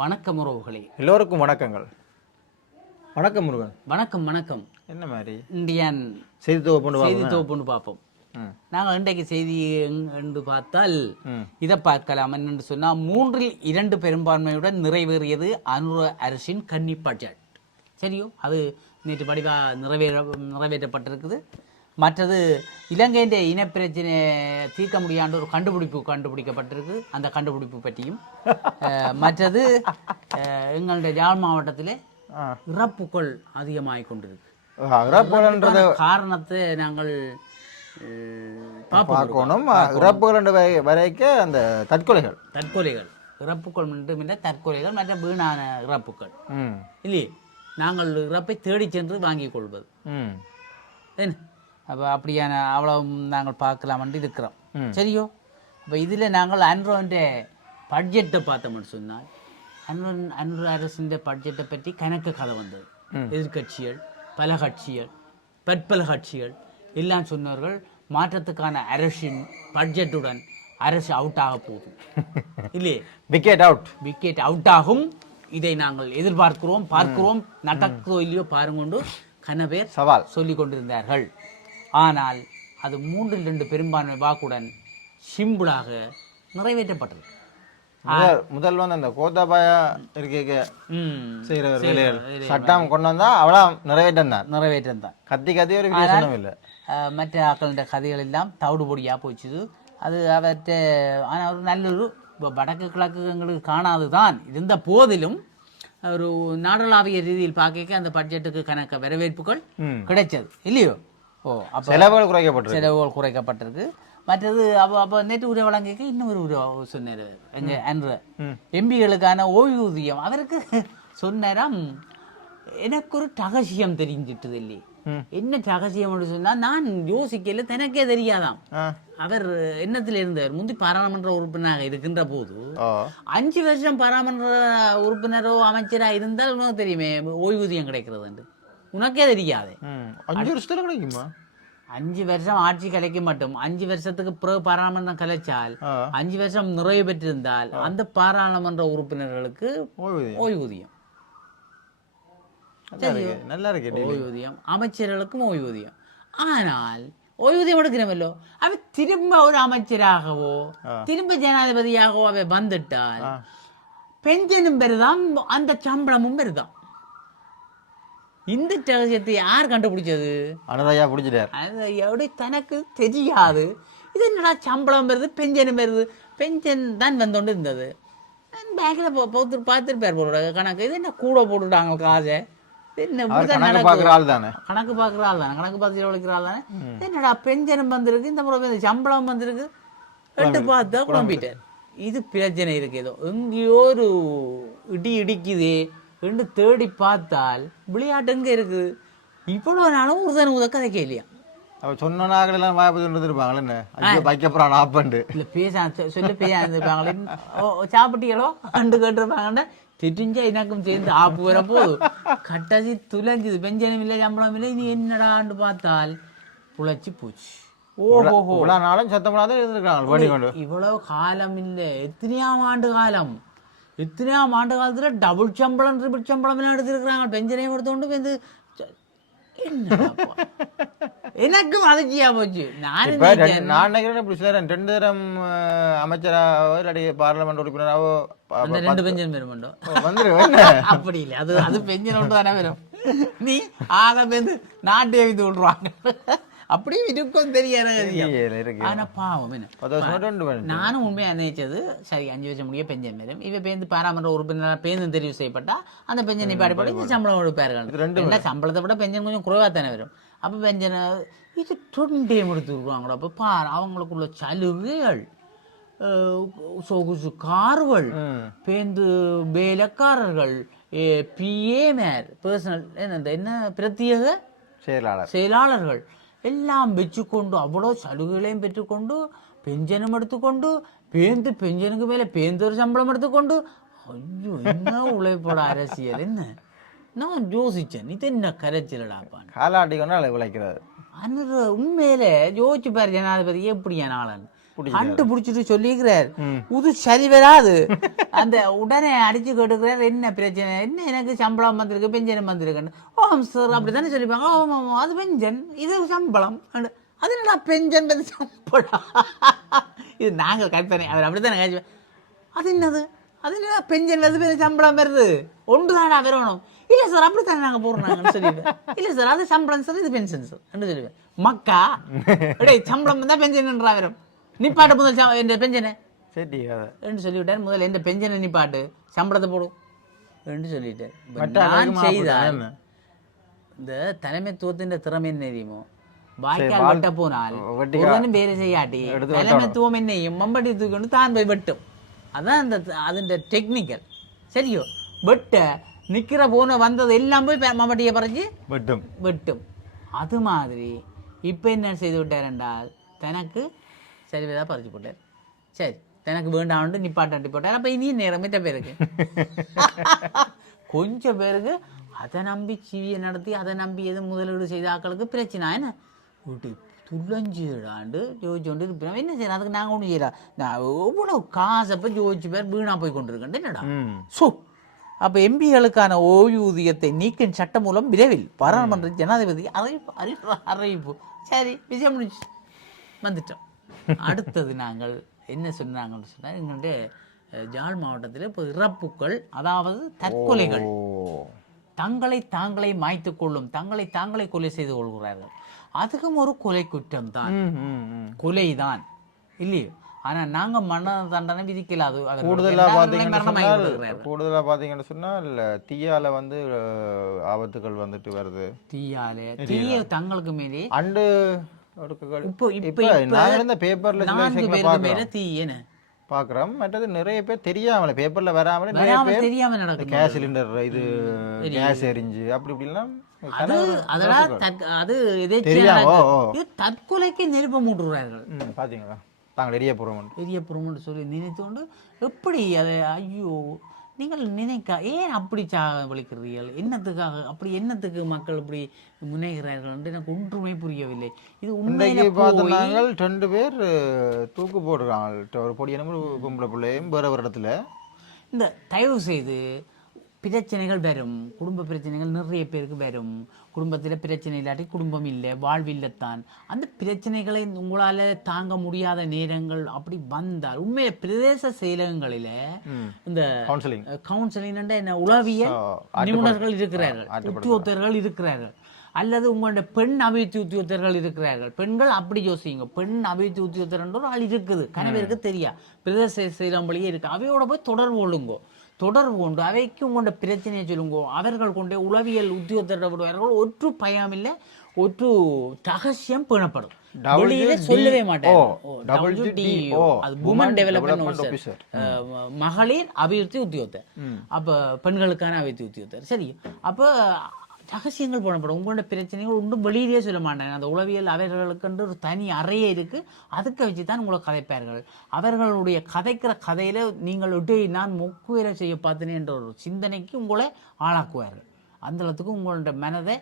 வணக்கம் உறவுகளே. எல்லோருக்கும் வணக்கங்கள். வணக்கம் முருகன். வணக்கம் வணக்கம். என்ன மாதிரி? இந்தியன் செய்தி தொகுப்பு செய்தி தொகுப்புன்னு பார்ப்போம். நாங்கள் இன்றைக்கு செய்தி என்று பார்த்தால் இதை பார்க்கலாம். என்னென்று சொன்னால் மூன்றில் இரண்டு பெரும்பான்மையுடன் நிறைவேறியது அனுர அரசின் கன்னி பட்ஜெட் சரியோ? அது நேற்று வடிவா நிறைவேற நிறைவேற்றப்பட்டிருக்குது. மற்றது இலங்கையின் இனப்பிரச்சனை தீர்க்க முடியாத ஒரு கண்டுபிடிப்பு கண்டுபிடிக்கப்பட்டிருக்கு. அந்த கண்டுபிடிப்பு பற்றியும் மற்றது எங்களுடைய யாழ் மாவட்டத்திலே இறப்புகள் அதிகமாகிக் கொண்டிருக்கு. காரணத்தை நாங்கள் பார்க்கணும். இறப்புகள் வரைக்க அந்த தற்கொலைகள். தற்கொலைகள். இறப்புகள் மட்டுமில்லை தற்கொலைகள் மற்ற வீணான இறப்புகள். இல்லையே? நாங்கள் இறப்பை தேடிச் சென்று வாங்கிக் கொள்வது. என்ன அப்போ அப்படியான அவ்வளவு நாங்கள் பார்க்கலாம்னு இருக்கிறோம். சரியோ? அப்போ இதில் நாங்கள் அன்ரோன்ற பட்ஜெட்டை பார்த்தோம்னு சொன்னால் அன்ரோ அன்ரோ அரசின் பட்ஜெட்டை பற்றி கணக்கு கதை வந்தது. எதிர்க்கட்சிகள் பல கட்சிகள் பற்பல கட்சிகள் எல்லாம் சொன்னார்கள் மாற்றத்துக்கான அரசின் பட்ஜெட்டுடன் அரசு அவுட் ஆக போகும் இல்லையே? விக்கெட் அவுட் விக்கெட் அவுட் ஆகும். இதை நாங்கள் எதிர்பார்க்கிறோம் பார்க்கிறோம் நடக்குதோ இல்லையோ பாருங்கொண்டு கன பேர் சவால். சொல்லிக் கொண்டிருந்தார்கள். ஆனால் அது மூன்றில் ரெண்டு பெரும்பான்மை வாக்குடன் சிம்பிளாக நிறைவேற்றப்பட்டது. முதல் முதல் வந்து அந்த கோத்தாபாயா இருக்க ம், செய்கிற வேலைகள் சட்டம் கொண்டு வந்தா அவ்வளோ நிறைவேற்றம் தான் நிறைவேற்றம் தான் கத்தி கத்தி ஒரு வித்தியாசமும் இல்லை மற்ற ஆக்களின் கதைகள் எல்லாம் தவிடு பொடியாக போச்சுது அது அவற்ற ஆனால் ஒரு நல்லொரு இப்போ வடக்கு கிழக்கு எங்களுக்கு காணாது தான். இருந்த போதிலும் ஒரு நாடளாவிய ரீதியில் பார்க்க அந்த பட்ஜெட்டுக்கு கணக்க வரவேற்புகள் கிடைச்சது. இல்லையோ? ஓ அப்போ செலவுகள் குறைக்கப்பட்டிருக்கு. செலவுகள் குறைக்கப்பட்டிருக்கு. மற்றது அப்போ அப்போ நேற்று உரை வழங்கிக்க இன்னும் ஒரு உரை சொன்னார். எங்கள் அன்று. எம்பிகளுக்கான ஓய்வூதியம். அவருக்கு சொன்னாராம் எனக்கு ஒரு ரகசியம் தெரிஞ்சிட்டது இல்லையே. என்ன ரகசியம் சொன்னால் நான் யோசிக்கல தனக்கே தெரியாதாம். அவர் எண்ணத்தில் இருந்தார்? முந்தி பாராளுமன்ற உறுப்பினராக இருக்கின்ற போது அஞ்சு வருஷம் பாராளுமன்ற உறுப்பினரோ அமைச்சரா இருந்தால் உனக்கு தெரியுமே ஓய்வூதியம் கிடைக்கிறது உனக்கே தெரியாதே. அஞ்சு வருஷத்துல கிடைக்குமா? அஞ்சு வருஷம் ஆட்சி கலைக்க மாட்டோம். அஞ்சு வருஷத்துக்கு பிறகு பாராளுமன்றம் கலைச்சால் அஞ்சு வருஷம் நிறைவு பெற்றிருந்தால் அந்த பாராளுமன்ற உறுப்பினர்களுக்கு ஓய்வூதியம். நல்லா இருக்கு. ஓய்வூதியம். அமைச்சர்களுக்கும் ஓய்வூதியம். ஆனால் ஓய்வூதியம் எடுக்கிறமല്ലോ அவ திரும்ப ஒரு அமைச்சராகவோ திரும்ப ஜனாதிபதியாகவோ அவ வந்துட்டால் ஆ. பென்ஷனும் பெருதாம் அந்த சம்பளமும் பெருதாம். இந்த ரகசியத்தை யார் கண்டுபிடிச்சது? அனுரையா பிடிச்சிட்டார் எப்படி தனக்கு தெரியாது. இது என்னடா சம்பளம் வருது பென்ஷனும் வருது பென்ஷன் தான் வந்தோண்டு இருந்தது. பேங்க்கில் பார்த்து பார்த்துருப்பார் போல கணக்கு. இது என்ன கூட போட்டுட்டாங்க காசை? கணக்கு? பார்க்குற ஆள் தானே. கணக்கு பார்க்குற ஆள் தானே. கணக்கு பார்த்து செலவழிக்கிற ஆள் தானே. இது என்னடா பென்ஷனும் வந்திருக்கு? இந்த முறை சம்பளம் வந்திருக்கு. எட்டு பார்த்தா குழம்பிட்டார். இது பிரச்சனை இருக்கு ஏதோ. எங்கேயோ ஒரு இடி இடிக்குதே. ரெண்டு தேடி பார்த்தால் விளையாட்டு எங்க இருக்குது இவ்வளோ நாளும் ஒருத்தன் உத கதை கேட்கலையா அவ சொன்ன நாங்களெல்லாம் வாய்ப்பு இருப்பாங்களே என்ன? ஐயோ வைக்கப்புறம் ஆப்பண்டு இல்லை பேச சொல்ல பேச இருந்திருப்பாங்களே ஓ சாப்பிட்டீங்களோ அண்டு கேட்டிருப்பாங்கன்னு திட்டிஞ்சா எனக்கும் சேர்ந்து ஆப்பு வர போதும் கட்டாசி துளைஞ்சுது. பெஞ்சனும் இல்லை சம்பளம் இல்லை. நீ என்னடான்னு பார்த்தால் புழைச்சி போச்சு. ஓஹோ இவ்வளோ நாளும் சத்தமில்லாத இருந்திருக்காங்க இவ்வளவு காலம் இல்லை. எத்தனையாம் ஆண்டு காலம்? எத்தனையாம் ஆண்டு காலத்துல டபுள் சம்பளம் ட்ரிபிள் சம்பளம் எல்லாம் எடுத்திருக்கிறாங்க. பெஞ்சனையும் எடுத்துக்கொண்டு வந்து? எனக்கும் அதிர்ச்சியா போச்சு. நான் நினைக்கிறேன் இப்படி சிலர் ரெண்டு தரம் அஹ், அமைச்சராகவோ இல்லாட்டி பார்லமெண்ட் ப- ரெண்டு பெஞ்சன் பெருமண்டோ வந்துரு என்ன? அப்படி இல்லை. அது அது பெஞ்சன் ஒன்று தானே வரும். நீ ஆளை பேருந்து நாட்டை வைத்து விட்ருவாங்க அப்படியும் தெரியல, இருக்கு ஆனா பாவம் என்ன? நானும் உண்மையா நினைச்சது சரி அஞ்சு வருஷம் முடிய பெஞ்சன் மேலும். இவ பேருந்து பாராமன்ற உறுப்பினராக பேருந்து தெரிவு செய்யப்பட்டா அந்த பெஞ்சன் நிப்பாடி இந்த சம்பளம் கொடுப்பார்கள். சம்பளத்தை விட பெஞ்சன் கொஞ்சம் குறைவா தானே வரும். அப்ப பெஞ்சனை இது தொண்டே எடுத்து விடுவாங்களோ அப்ப பார் அவங்களுக்குள்ள சலுகைகள் சொகுசு கார்கள். பேருந்து வேலைக்காரர்கள் பிஏ மேர் பர்சனல் என்ன பிரத்யேக? செயலாளர். செயலாளர்கள். எல்லாம் வச்சுக்கொண்டு அவ்வளோ சலுகைகளையும் பெற்றுக்கொண்டு பெஞ்சனும் எடுத்துக்கொண்டு பேந்து பெஞ்சனுக்கு மேலே பேந்து ஒரு சம்பளம் எடுத்துக்கொண்டு ஐயோ என்ன உழைப்போட அரசியல் என்ன? நான் யோசிச்சேன் இது என்ன கரைச்சலடாப்பான்? காலாட்டி கொண்டு அதை விளைக்கிறாரு அன்று உண்மையிலே யோசிச்சு பாரு ஜனாதிபதி எப்படியான ஆளன்? கண்டுபிடிச்சிட்டு சொல்லியிருக்கிறார் இது சரி வராது. அந்த உடனே அடிச்சு கேட்டுக்கிறார் என்ன பிரச்சனை? என்ன எனக்கு சம்பளம் வந்திருக்கு பெஞ்சன் வந்திருக்குன்னு. ஓம் சார் அப்படித்தானே சொல்லிப்பாங்க. ஓம் ஆமாம் அது பெஞ்சன். இது சம்பளம். அது என்னடா பெஞ்சன் அது சம்பளம்? இது நாங்கள் கற்பனை. அவர் அப்படித்தானே கேட்பேன் அது என்னது? அது என்ன பெஞ்சன் வருது பெரிய சம்பளம் வருது ஒன்று தானடா வரணும் இல்லை சார் அப்படித்தானே நாங்கள் போடுறாங்கன்னு சொல்லிடுவேன் இல்லை சார் அது சம்பளம் சார் இது பென்ஷன் சார் என்று சொல்லுவேன் மக்கா? டேய் சம்பளம் வந்தால் பென்ஷன்ன்றா வரும் நிப்பாட்டு முதல் என் பெஞ்சனை? சரி என்று சொல்லிவிட்டார். முதல்ல எந்த பெஞ்சனை நிப்பாட்டு சம்பளத்தை போடு. என்று மற்ற நான் என்ன? இந்த தலைமைத்துவத்தின் திறமை என்ன தெரியுமோ வாய்க்கால் வாழ்- வெட்ட போனால் வெட்டிக்கா- ஒருவனும் வேறு செய்யாட்டி எடுத்து தலைமைத்துவம் என்னையும் மம்பட்டி தூக்கி தான் போய் வெட்டும் அதான் அந்த അതിന്റെ டெக்னிக்கல் சரியோ வெட்ட நிக்கிற போன வந்தது எல்லாம் போய் பே- மம்பட்டியை பறிச்சு வெட்டும் வெட்டும் அது மாதிரி இப்போ என்ன செய்து விட்டார் என்றால் தனக்கு சரி விதா பறிச்சு போட்டார் சரி தனக்கு வேண்டாம்னு நிப்பாட்டி போட்டார் அப்போ இனி நேரம் மித்த பேருக்கு கொஞ்சம் பேருக்கு அதை நம்பி சிவியை நடத்தி அதை நம்பி எது முதலீடு செய்த ஆட்களுக்கு பிரச்சனை. என்ன? விட்டு துள்ளஞ்சிடாண்டு ஜோதிச்சு கொண்டு இருப்போம் என்ன செய்யலாம் அதுக்கு நாங்கள் ஒன்றும் செய்யலாம் நான் எவ்வளோ காசை போய் ஜோதிச்சு பேர் வீணாக போய் கொண்டிருக்கேன் என்னடா? சோ அப்ப எம்பிகளுக்கான ஓய்வூதியத்தை நீக்கும் சட்டம் மூலம் விரைவில் பாராளுமன்ற ஜனாதிபதி அறிவிப்பு அறிவிப்பு அறிவிப்பு. சரி விஷயம் முடிஞ்சு. வந்துட்டோம். அடுத்தது நாங்கள் என்ன சொன்னாங்கன்னு சொன்னால் எங்களுடைய ஜாழ் மாவட்டத்தில் இப்போ இறப்புக்கள் அதாவது தற்கொலைகள். தங்களை தாங்களே மாய்த்துக் கொள்ளும் தங்களை தாங்களே கொலை செய்து கொள்கிறார்கள். அதுக்கும் ஒரு கொலை குற்றம் தான் ம் கொலைதான். இல்லையோ? ஆனா நாங்க மரண தண்டனை விதிக்கல. அது கூடுதலா பாத்தீங்கன்னு. கூடுதலா பாத்தீங்கன்னு சொன்னால் தீயால வந்து ஆபத்துகள் வந்துட்டு வருது. தீயாலே தீய தங்களுக்கு மேலே அண்டு இப்போ இப்ப நாங்க இருந்த பேப்பர்ல நான்கு பேருக்கு மேல தீ என்ன? பாக்குறோம். மற்றது நிறைய பேர் தெரியாமல பேப்பர்ல வராமலே நிறைய பேர் தெரியாம நடக்கும் கேஸ் சிலிண்டர் இது கேஸ் எரிஞ்சு அப்படி இப்படிலாம் அது அதெல்லாம் அது எதேச்சியா தெரியாம. இது தற்கொலைக்கு நெருப்ப மூட்டுறார்கள். ம், பாத்தீங்களா? தாங்கள் எரிய போறோம் பெரிய புறமுன்னு சொல்லி நினைத்தோண்டு எப்படி அதை ஐயோ நீங்கள் நினைக்க ஏன் அப்படி சா வலிக்கிறீர்கள் என்னத்துக்காக அப்படி என்னத்துக்கு மக்கள் இப்படி முன்னேகிறார்கள் என்று எனக்கு ஒன்றுமே புரியவில்லை. இது உண்மையில போய் பார்த்தோம்னாங்க ரெண்டு பேர் தூக்கு போட்டுருக்காங்க ஒரு பொடியான பொம்பளை பிள்ளையும் வேற ஒரு இடத்துல. இந்த தயவு செய்து பிரச்சனைகள் வரும். குடும்ப பிரச்சனைகள் நிறைய பேருக்கு வரும். குடும்பத்தில் பிரச்சனை இல்லாட்டி குடும்பம் இல்லை வாழ்வில்லைத்தான் அந்த பிரச்சனைகளை உங்களால் தாங்க முடியாத நேரங்கள் அப்படி வந்தால் உண்மையை பிரதேச செயலகங்களில் இந்த கவுன்சிலிங் கவுன்சிலிங் என்ன உளவியல் ஆ, நிபுணர்கள் இருக்கிறார்கள். உத்தியோகத்தர்கள் இருக்கிறார்கள். அல்லது உங்களுடைய பெண் அபிவிருத்தி உத்தியோகத்தர்கள் இருக்கிறார்கள். பெண்கள் அப்படி யோசிங்க. பெண் அபிவிருத்தி உத்தியோகத்தர் ஒரு ஆள் இருக்குது. கணவருக்கு தெரியா. பிரதேச செயலம்பளியே இருக்கு. அவையோட போய் தொடர்பு கொள்ளுங்கோ. தொடர்பு கொண்டு அவைக்கு உங்களோட பிரச்சனையை சொல்லுங்கோ அவர்கள் கொண்டே உளவியல் உத்தியோகத்தர் விடுவார்கள் ஒற்று பயம் இல்லை ஒற்று ரகசியம் பேணப்படும். வெளியில சொல்லவே மாட்டேன். மகளிர் அபிவிருத்தி உத்தியோகத்தர். அப்ப பெண்களுக்கான அபிவிருத்தி உத்தியோகத்தர். சரி. அப்ப ரகசியங்கள் போடப்படும் உங்களோட பிரச்சனைகள் ஒன்றும் வெளியிலேயே சொல்ல மாட்டாங்க. அந்த உளவியல் அவர்களுக்கென்று ஒரு தனி அறையே இருக்குது அதுக்கு வச்சு தான் உங்களை கதைப்பார்கள். அவர்களுடைய கதைக்கிற கதையில் நீங்கள் விட்டு நான் முக்குவேலை செய்ய பார்த்தேனே என்ற ஒரு சிந்தனைக்கு உங்களை ஆளாக்குவார்கள். அந்த அளவுக்கு உங்களோட மனதை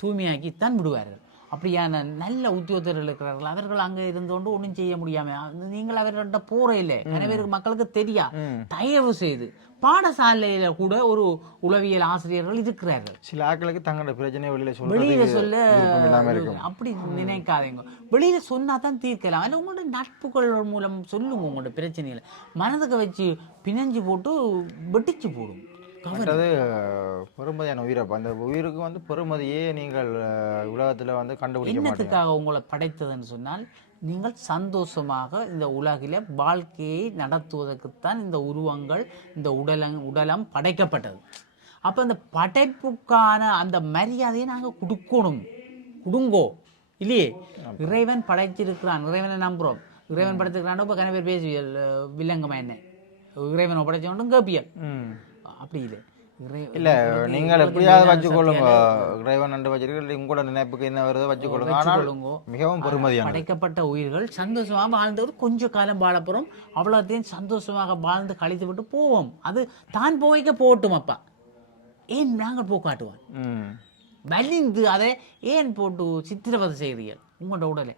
தூய்மையாக்கித்தான் விடுவார்கள். அப்படியான நல்ல உத்தியோகத்தர்கள் இருக்கிறார்கள். அவர்கள் அங்க இருந்தோண்டு ஒன்றும் செய்ய முடியாம நீங்கள் அவர்கள்ட்ட போற இல்லை நிறைய மக்களுக்கு தெரியா? தயவு செய்து பாடசாலையில கூட ஒரு உளவியல் ஆசிரியர்கள் இருக்கிறார்கள். சில ஆட்களுக்கு தங்களோட பிரச்சனையை வெளியில வெளியில சொல்ல இல்லாம இருக்கும். அப்படி நினைக்காதீங்க. வெளியில சொன்னா தான் தீர்க்கலாம். அதில் உங்களோட நட்புகள் மூலம் சொல்லுங்க உங்களோட பிரச்சனைகளை. மனதுக்கு வச்சு பிணைஞ்சு போட்டு வெட்டிச்சு போடும். அஹ், பெருமதியான உயிரப்ப அந்த உயிருக்கு வந்து பெருமதியே நீங்கள் உலகத்துல வந்து கண்டுபிடிக்க என்னத்துக்காக உங்களை படைத்ததுன்னு சொன்னால் நீங்கள் சந்தோஷமாக இந்த உலகில வாழ்க்கையை நடத்துவதற்குத்தான் இந்த உருவங்கள் இந்த உடலம் உடலம் படைக்கப்பட்டது. அப்போ அந்த படைப்புக்கான அந்த மரியாதையை நாங்கள் கொடுக்கணும். கொடுங்கோ. இல்லையே? இறைவன் படைச்சிருக்கிறான் இறைவனை நம்புறோம். இறைவன் படைச்சிருக்கிறான் இப்போ கன பேர் பேசுவியல் வில்லங்கமா என்ன? இறைவனை படைச்சவனும் கேப்பியல் ம். அப்படி இல்லை. இல்ல நீங்கள் எப்படியாவது வச்சுக்கொள்ளுங்க. இறைவன் நண்டு வச்சிருக்க உங்களோட நினைப்புக்கு என்ன வருதோ வச்சுக்கொள்ளுங்க. ஆனால். மிகவும் பெருமதியானது படைக்கப்பட்ட உயிர்கள் சந்தோஷமா வாழ்ந்தவர் கொஞ்ச காலம் வாழ போறோம். அவ்வளோத்தையும் சந்தோஷமாக வாழ்ந்து கழித்து விட்டு போவோம். அது தான் போய்க்க போகட்டும் அப்பா. ஏன் நாங்கள் போ காட்டுவோம்? வலிந்து அதை ஏன் போட்டு சித்திரவதை செய்கிறீர்கள்? உங்களோட உடலை.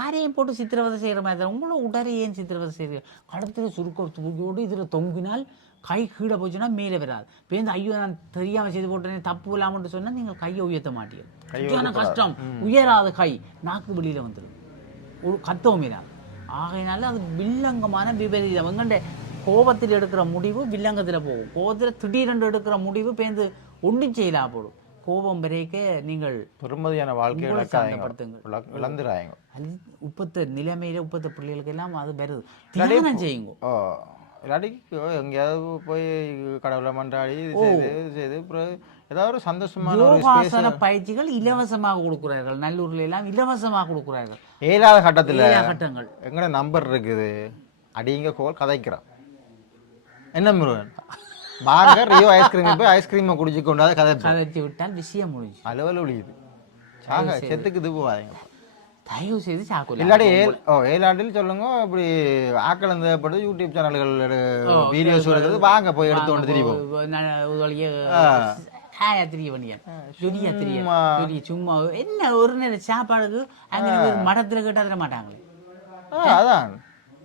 ஆரையும் போட்டு சித்திரவதை செய்கிற மாதிரி உங்களோட உடலை ஏன் சித்திரவதை செய்கிறீங்க கழுத்தில் சுருக்க தூக்கியோடு இதில் தொங்கினால் கை கீழே போச்சுன்னா மேலே வராது. பேருந்து ஐயோ நான் தெரியாமல் செய்து போட்டேனே தப்பு இல்லாமட்டு சொன்னால் நீங்கள் கையை உயர்த்த மாட்டீங்க கஷ்டம். உயராத கை நாக்கு வெளியில் வந்துடும். ஒரு கத்தவும் இராது ஆகையினால அது வில்லங்கமான விபரீதம். எங்கண்ட கோபத்தில் எடுக்கிற முடிவு வில்லங்கத்தில் போகும். கோபத்தில் திடீரென்று எடுக்கிற முடிவு பேருந்து ஒன்றும் செய்யலா போடும். கோபம் வரைக்க நீங்கள் பெருமதியான வாழ்க்கை உங்களை இழக்காதீங்க. சாந்தப்படுத்துங்கள். இழ- இழந்துடாதீங்க அது உப்பத்த நிலைமையில உப்பத்த பிள்ளைகளுக்கு எல்லாம் அது வருது தியானம் செய்யுங்க. இல்லாட்டி எங்கேயாவது போய் கடவுளை மன்றாடி இது செய்து இது செய்து அப்புறம் ஏதாவது ஒரு சந்தோஷமான ஒரு பயிற்சிகள் இலவசமாக கொடுக்கிறார்கள். நல்லூர்ல எல்லாம் இலவசமாக கொடுக்கிறார்கள். ஏழாவது கட்டத்துல ஏழா கட்டங்கள். எங்கட நம்பர் இருக்குது. அடிங்க கோல் கதைக்கிறோம் என்ன முருகன்? வாங்க ரியோ ஐஸ்கிரீம் போய் ஐஸ்கிரீமை குடிச்சு கொண்டாத கதை கதைச்சு விட்டால் விஷயம் முடிஞ்சு அலுவல் ஒழியுது. சாக செத்துக்கு இது போகாதீங்க தயவு செய்து சாக்குல இல்லாட்டி ஓ ஏழாண்டில் சொல்லுங்க இப்படி ஆக்கள் தேவைப்படுது யூடியூப் சேனல்கள் வீடியோஸ் வருது வாங்க போய் எடுத்து கொண்டு திரிவோம். ஹாயா தெரிய வண்டியன் ஜொலியா தெரிய ஜொலிய சும்மா என்ன ஒரு நேரம் சாப்பாடுக்கு அங்க மடத்துல கேட்டா தர மாட்டாங்களே. ஆ, அதான்.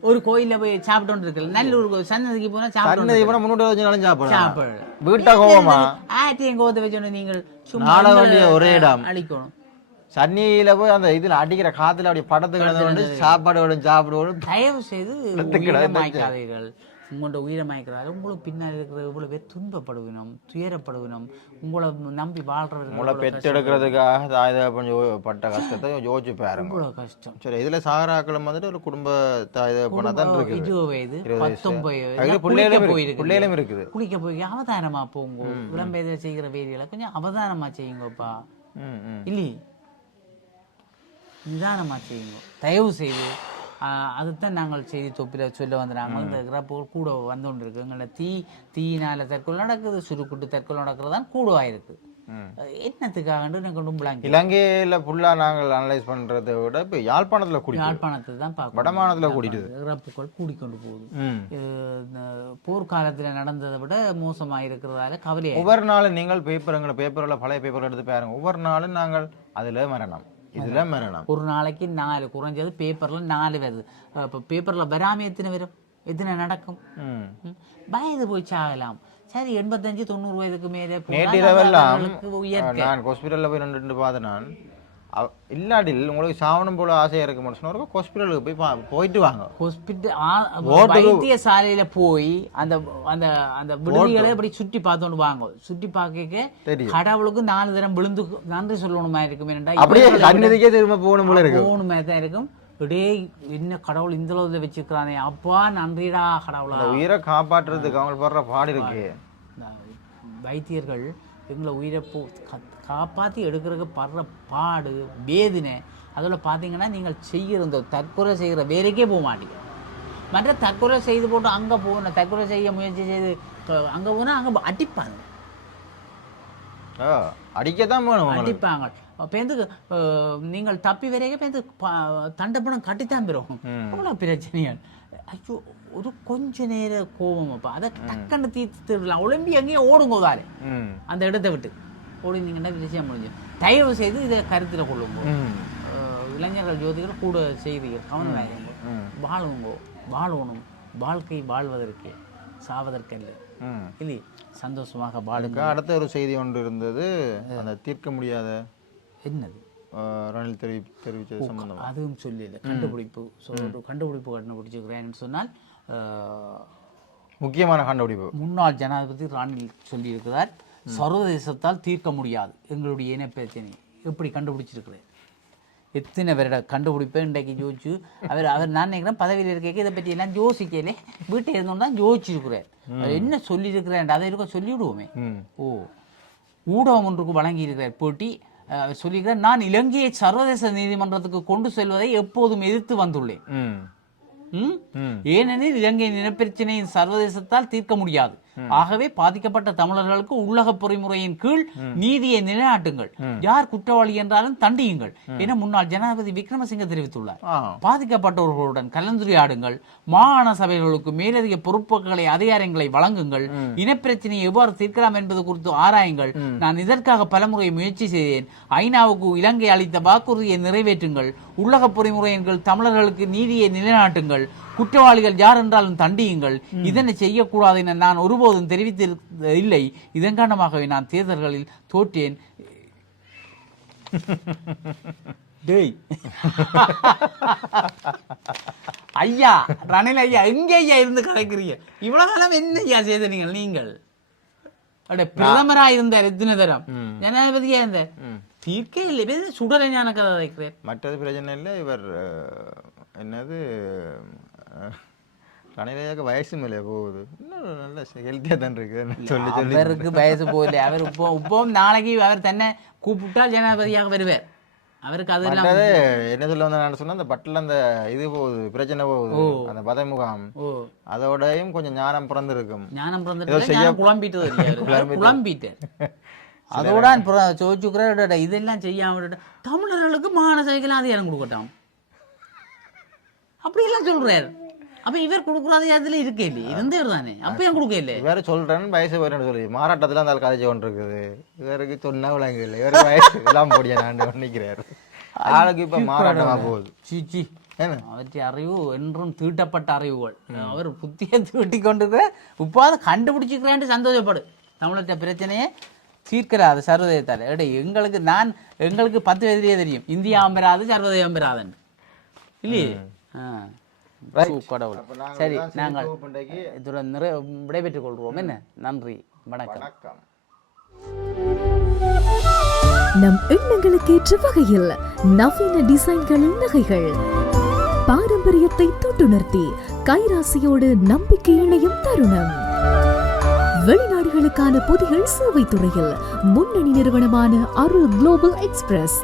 ஒரு கோயில்ல போய் சாப்பிட்டு இருக்குல்ல நல்லூர் சன்னதிக்கு போனா சாப்பிட்டு வச்சு நாளும் சாப்பிடலாம். சாப்பாடு வீட்டை கோவமா ஆயிரத்தையும் கோவத்தை வச்சோன்னு நீங்கள் சும்மா ஒரே இடம். அழிக்கணும். சன்னியில போய் அந்த இதுல அடிக்கிற காத்துல அப்படி படத்துக்கு கிடந்து சாப்பாடு வேணும் சாப்பிடு வேணும் தயவு செய்து உயிரமாய்க்காதீர்கள் உங்களோட உயிரமாய்க்கிறார்கள் உங்களுக்கு பின்னால் இருக்கிற இவ்வளவு பேர் துன்பப்படுவினம் துயரப்படுவினம். உங்களை நம்பி உங்களை வாழ்றவர்கள் பெற்றெடுக்கிறதுக்காக தாய் பட்ட கஷ்டத்தை யோசிச்சு பாருங்க. இவ்வளவு கஷ்டம். சரி இதுல சாகராக்களும் வந்துட்டு ஒரு குடும்ப தாய் தகப்பனா தான் இருபது வயது. பத்தொன்பது வயது. பிள்ளைகளும் இருக்கு. இருக்குது. குளிக்க போய் அவதானமா போங்க. இளம் வயதில் செய்கிற வேலைகளை கொஞ்சம் அவதானமா செய்யுங்கப்பா. இல்லையே? நிதானமா செய்யுங்க தயவு செய்து அதுதான் நாங்கள் செய்தி தொப்பில சொல்ல வந்துடுறாங்க இந்த இறப்புகள் கூட வந்து கொண்டு இருக்கு எங்களை தீ தீயினால தற்கொலை நடக்குது சுருக்குட்டு தற்கொலை நடக்கிறது தான் கூடவாயிருக்கு. என்னத்துக்காக கொண்டு இலங்கையில ஃபுல்லா நாங்கள் அனலைஸ் பண்றதை விட இப்ப யாழ்ப்பாணத்துல கூடி யாழ்ப்பாணத்தை தான் பார்க்கணும். வடமானத்துல கூட்டிட்டு இறப்புகள் கூடிக்கொண்டு போகுது. போர்க்காலத்தில் நடந்ததை விட மோசமாக இருக்கிறதால கவலையா ஒவ்வொரு நாளும் நீங்கள் பேப்பருங்களை பேப்பரில் பழைய பேப்பர் எடுத்து பாருங்க. ஒவ்வொரு நாளும் நாங்கள் அதுல மரணம். இதுல மரணம். ஒரு நாளைக்கு நாலு குறைஞ்சது பேப்பரில் நாலு வருது. இப்போ பேப்பரில் வராமல் எத்தனை வரும்? எத்தனை நடக்கும். வயது போய் சாகலாம். சரி எண்பத்தஞ்சு தொண்ணூறு வயதுக்கு மேலே நேற்று இரவெல்லாம் நான் ஹாஸ்பிட்டலில் போய் நின்று பார்த்தேன் நான். இல்லாட்டில் உங்களுக்கு சாவனம் போல ஆசையா இருக்க சொன்னா ஹாஸ்பிட்டலுக்கு போய் போயிட்டு வாங்க. ஹாஸ்பிட்டல் ஓட்டுக்கு- வைத்தியசாலையில போய் அந்த அந்த அந்த விடுதிகளை இப்படி சுற்றி பார்த்தோன்னு வாங்க. சுற்றி பார்க்க கடவுளுக்கு நாலு தரம் விழுந்து நன்றி சொல்லணுமா இருக்கும் அப்படியே சன்னதிக்கே திரும்ப போகணும் போல இருக்கு. போகணுமே தான் இருக்கும். டேய் என்ன கடவுள் இந்த அளவுல வச்சுக்கிறானே அப்பா நன்றிடா கடவுளா. உயிரை காப்பாற்றுறதுக்கு அவங்க படுற பாடு இருக்கு. வைத்தியர்கள் எங்களை உயிரை போ காப்பாற்றி எடுக்கிறதுக்கு படுற பாடு வேதனை அதில் பார்த்தீங்கன்னா நீங்கள் செய்கிற இந்த தற்கொலை செய்கிற வேலைக்கே போக மாட்டீங்க. மற்ற தற்கொலை செய்து போட்டு அங்கே போகணும் தற்கொலை செய்ய முயற்சி செய்து அங்கே போனால் அங்கே அடிப்பாங்க. அடிக்கத்தான் உங்களுக்கு அடிப்பாங்க. பேருந்து நீங்கள் தப்பி வரைக்க பேருந்து தண்டப்பணம் கட்டித்தான் பெறும். அவ்வளோ பிரச்சனையா? ஐயோ ஒரு கொஞ்ச நேர கோபம் அப்பா அதை டக்குன்னு தீர்த்து விடலாம் ஒலிம்பி அங்கேயே ஓடுங்க தாரு ம் அந்த இடத்தை விட்டு ஓடினீங்கன்னா விஷயம் முடிஞ்சு தயவு செய்து இதை கருத்தில் கொள்ளுங்க இளைஞர்கள் ஜோதிகள் கூட செய்திகள் கவனம் ஆயிருங்க ம் வாழுங்க வாழணும் வாழ்க்கை வாழ்வதற்கு சாவதற்கல்ல இல்லை சந்தோஷமாக வாழுங்க அடுத்த ஒரு செய்தி ஒன்று இருந்தது அந்த தீர்க்க முடியாத என்னது ரணில் தெரிவி தெரிவித்தது சம்பந்தம் அதுவும் சொல்லல கண்டுபிடிப்பு சொல்லிட்டு கண்டுபிடிப்பு கண்டுபிடிச்சிருக்கிறேன்னு சொன்னால் முக்கியமான கண்டுபிடிப்பு. முன்னாள் ஜனாதிபதி ராணில் சொல்லியிருக்கிறார் சர்வதேசத்தால் தீர்க்க முடியாது எங்களுடைய இன பிரச்சனை எப்படி கண்டுபிடிச்சிருக்கிறார் எத்தனை பேரோட கண்டுபிடிப்பை இன்றைக்கு யோசிச்சு அவர் அவர் நான் நினைக்கிறேன் பதவியில் இருக்க இதை பற்றி எல்லாம் யோசிக்கலே வீட்டில் இருந்தோம் தான் யோசிச்சிருக்கிறார். அவர் என்ன சொல்லியிருக்கிறார் அதை இருக்க சொல்லிவிடுவோமே. ஓ ஊடகம் ஒன்றுக்கு வழங்கியிருக்கிறார் போட்டி. சொல்லியிருக்கிறார் நான் இலங்கையை சர்வதேச நீதிமன்றத்துக்கு கொண்டு செல்வதை எப்போதும் எதிர்த்து வந்துள்ளேன். ஏனெனில் இலங்கை நிலப்பிரச்சனையின் சர்வதேசத்தால் தீர்க்க முடியாது. ஆகவே பாதிக்கப்பட்ட தமிழர்களுக்கு உள்ளக பொறிமுறையின் கீழ் நீதியை நிலைநாட்டுங்கள். யார் குற்றவாளி என்றாலும் தண்டியுங்கள். என முன்னாள் ஜனாதிபதி விக்ரமசிங்க தெரிவித்துள்ளார். பாதிக்கப்பட்டவர்களுடன் கலந்துரையாடுங்கள். மாகாண சபைகளுக்கு மேலதிக பொறுப்புகளை அதிகாரங்களை வழங்குங்கள். இனப்பிரச்சனையை எவ்வாறு தீர்க்கலாம் என்பது குறித்து ஆராயுங்கள். நான் இதற்காக பலமுறை முயற்சி செய்தேன். ஐநாவுக்கு இலங்கை அளித்த வாக்குறுதியை நிறைவேற்றுங்கள். உள்ளக பொறிமுறையின் கீழ் தமிழர்களுக்கு நீதியை நிலைநாட்டுங்கள். குற்றவாளிகள் யார் என்றாலும் தண்டியுங்கள் இதனை செய்யக்கூடாது என நான் ஒருபோதும் தெரிவித்து இல்லை. இதன் காரணமாகவே நான் தேர்தல்களில் தோற்றேன். டேய். ஐயா ரணில் ஐயா எங்க ஐயா இருந்து கலைக்கிறீங்க? இவ்வளவு காலம் என்ன ஐயா செய்தீங்க நீங்கள்? அட பிரதமரா இருந்தார் எத்தனை தரம்? ஜனாதிபதியா இருந்தார்? தீர்க்கே இல்லை. வெறும் சுடலை ஞான கதை கணிலையாக வயசு மேலே போகுது. இன்னும் நல்ல ஹெல்த்தியாக தான் இருக்கு. சொல்லி சொல்லி அவருக்கு வயசு போகல. அவர் இப்போ இப்போ நாளைக்கு அவர் தன்னை கூப்பிட்டால் ஜனாதிபதியாக வருவார். அவருக்கு மற்றது என்ன சொல்ல வந்தேன் நான் சொன்னா அந்த பட்டில் அந்த இது போகுது பிரச்சனை போகுது அந்த பதமுகாம். அதோடயும் கொஞ்சம் ஞானம் பிறந்திருக்கும். ஞானம் ஞானம் குழம்பிட்டு குழம்பிட்டேன் அதோட சோச்சுக்கிற இதெல்லாம் செய்யாம தமிழர்களுக்கு மாகாண சபைக்கெல்லாம் அதிகாரம் கொடுக்கட்டும். அப்படியெல்லாம் சொல்றாரு. அப்ப இவர் கொடுக்குற அதிகாரத்துல இருக்கே இல்லையே. இருந்தவர் தானே. அப்ப ஏன் கொடுக்க இல்லை வேற சொல்றேன் வயசு வரேன்னு சொல்லி. மாறாட்டத்துல அந்த கதை கொண்டு இருக்குது இவருக்கு சொன்னா விளங்கு இல்லை. இவருக்கு வயசு எல்லாம் முடிய நான் நினைக்கிறாரு. ஆளுக்கு இப்ப மாறாட்டமா போகுது. சீச்சி அவற்றை அறிவு என்றும் தீட்டப்பட்ட அறிவுகள். அவர் புத்தியை தீட்டி கொண்டு உப்பாவது கண்டுபிடிச்சிக்கிறான்ட்டு சந்தோஷப்படு. தமிழர்கிட்ட பிரச்சனையே தீர்க்கிறாது சர்வதேயத்தால் எடே எங்களுக்கு நான் எங்களுக்கு பத்து வயதிலேயே தெரியும். இந்தியா அம்பராது சர்வதேயம் பெறாதன் இல்லையே? கடவுள். சரி நாங்கள் நிறை விடைபெற்றுக் கொள்வோம். என்ன? நன்றி. வணக்கம். வணக்கம். நம் எண்ணங்களுக்கேற்ற வகையில் நவீன டிசைன்களின் நகைகள். பாரம்பரியத்தை தொட்டுணர்த்தி கைராசியோடு நம்பிக்கை இணையும் தருணம். வெளிநாடுகளுக்கான பொதிகள் சேவை துறையில் முன்னணி நிறுவனமான அருள் குளோபல் எக்ஸ்பிரஸ்